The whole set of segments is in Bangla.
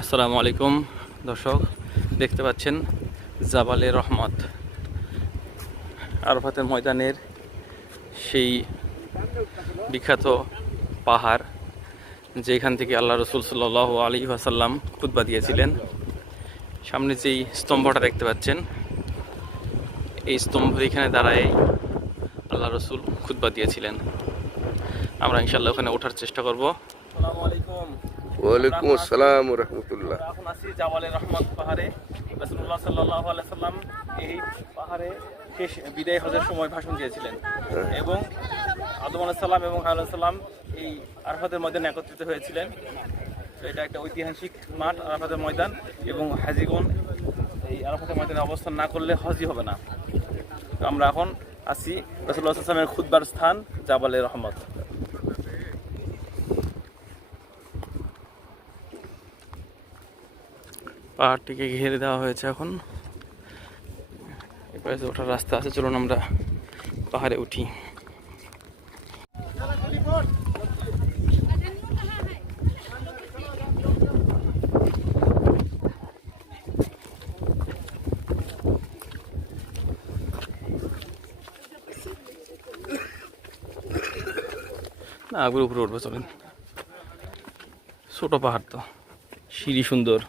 আসসালামু আলাইকুম দর্শক, দেখতে পাচ্ছেন জাবালে রহমত আরাফাতের ময়দানের সেই বিখ্যাত পাহাড়, যেখান থেকে আল্লাহ রসুল সাল্লাল্লাহু আলাইহি ওয়াসাল্লাম খুতবা দিয়েছিলেন। সামনে যেই স্তম্ভটা দেখতে পাচ্ছেন, এই স্তম্ভের এখানে দাঁড়ায় আল্লাহ রসুল খুতবা দিয়েছিলেন। আমরা ইনশাল্লাহ ওখানে ওঠার চেষ্টা করব। আসসালামু আলাইকুম। ওয়ালাইকুম আসসালাম ওয়া রাহমাতুল্লাহ। এখন আছি জাবালে রহমত পাহাড়ে। রাসূলুল্লাহ সাল্লাল্লাহু আলাইহি সাল্লাম এই পাহাড়ে শেষ বিদায় হজের সময় ভাষণ দিয়েছিলেন এবং আদম আলাইহিস সালাম এবং হাওয়া আলাইহিস সালাম এই আরাফাতের ময়দানে একত্রিত হয়েছিলেন। তো এটা একটা ঐতিহাসিক মাঠ, আরাফাতের ময়দান, এবং হাজিগণ এই আরাফাতের ময়দানে অবস্থান না করলে হজই হবে না। তো আমরা এখন আছি রাসূলুল্লাহ সাল্লাল্লাহু আলাইহি ওয়াসাল্লামের খুতবার স্থান জাবালে রহমত। পাহাড়টিকে ঘিরে দেওয়া হয়েছে। এখন এপাশে ওঠার রাস্তা আছে, চলুন আমরা পাহাড়ে উঠি। না, উপরে উপরে উঠবো, চলেন। ছোট পাহাড় তো, সিঁড়ি সুন্দর।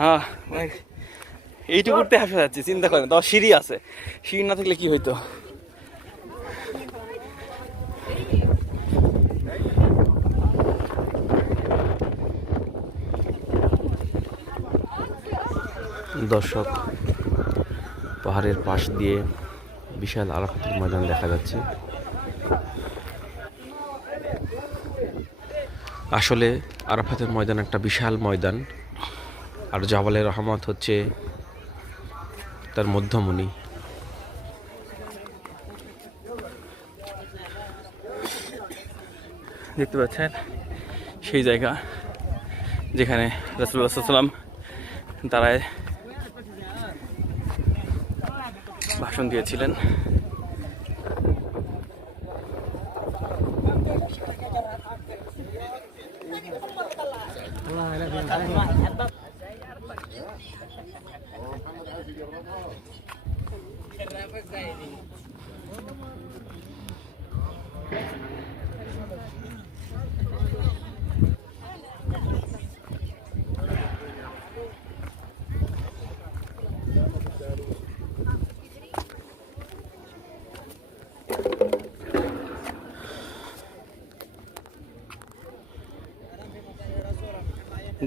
হ্যাঁ, এইটুকু উঠতে হাসা যাচ্ছে, চিন্তা করেন। তো সিঁড়ি আছে, সিঁড়ি না থাকলে কি হইতো। দর্শক, পাহাড়ের পাশ দিয়ে বিশাল আরাফাতের ময়দান দেখা যাচ্ছে। আসলে আরাফাতের ময়দান একটা বিশাল ময়দান, আর জাবালে রহমত হচ্ছে তার মধ্যমণি। দেখতে পাচ্ছেন সেই জায়গা যেখানে রাসূলুল্লাহ সাল্লাল্লাহু আলাইহি ওয়াসাল্লাম দাঁড়ায় ভাষণ দিয়েছিলেন।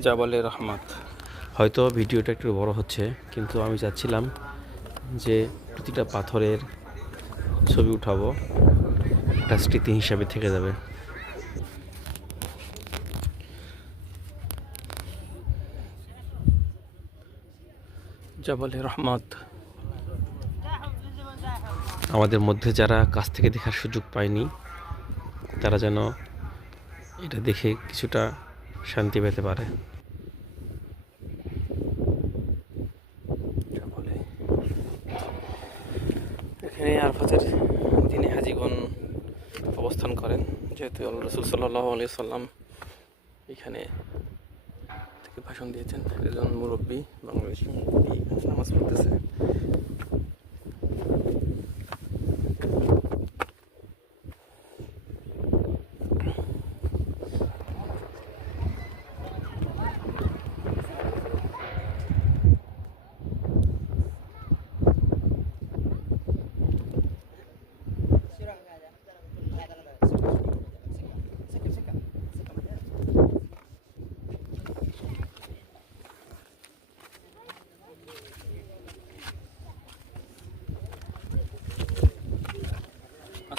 জাবালে রহমত। হয়তো ভিডিওটা একটু বড় হচ্ছে, কিন্তু আমি চাচ্ছিলাম যে প্রতিটা পাথরের ছবি উঠাবো, একটা স্মৃতি হিসাবে থেকে যাবে। জাবালে রহমত। আমাদের মধ্যে যারা কাছ থেকে দেখার সুযোগ পায়নি, তারা যেন এটা দেখে কিছুটা শান্তি পেতে পারে। এখানে আরাফাতের দিনে হাজিগণ অবস্থান করেন, যেহেতু আল্লাহ রাসূল সাল্লাল্লাহু আলাইহি সাল্লাম এখানে থেকে ভাষণ দিয়েছেন। একজন মুরব্বী, বাংলাদেশি মুরব্বী নামাজ পড়তেছে।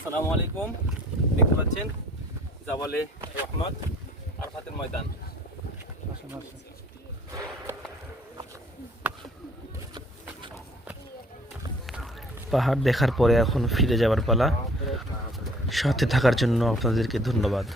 আসসালামু আলাইকুম। দেখতে পাচ্ছেন জাবালে রহমত আরাফাতের ময়দান। পাহাড় দেখার পরে এখন ফিরে যাওয়ার পালা। সাথে থাকার জন্য আপনাদেরকে ধন্যবাদ।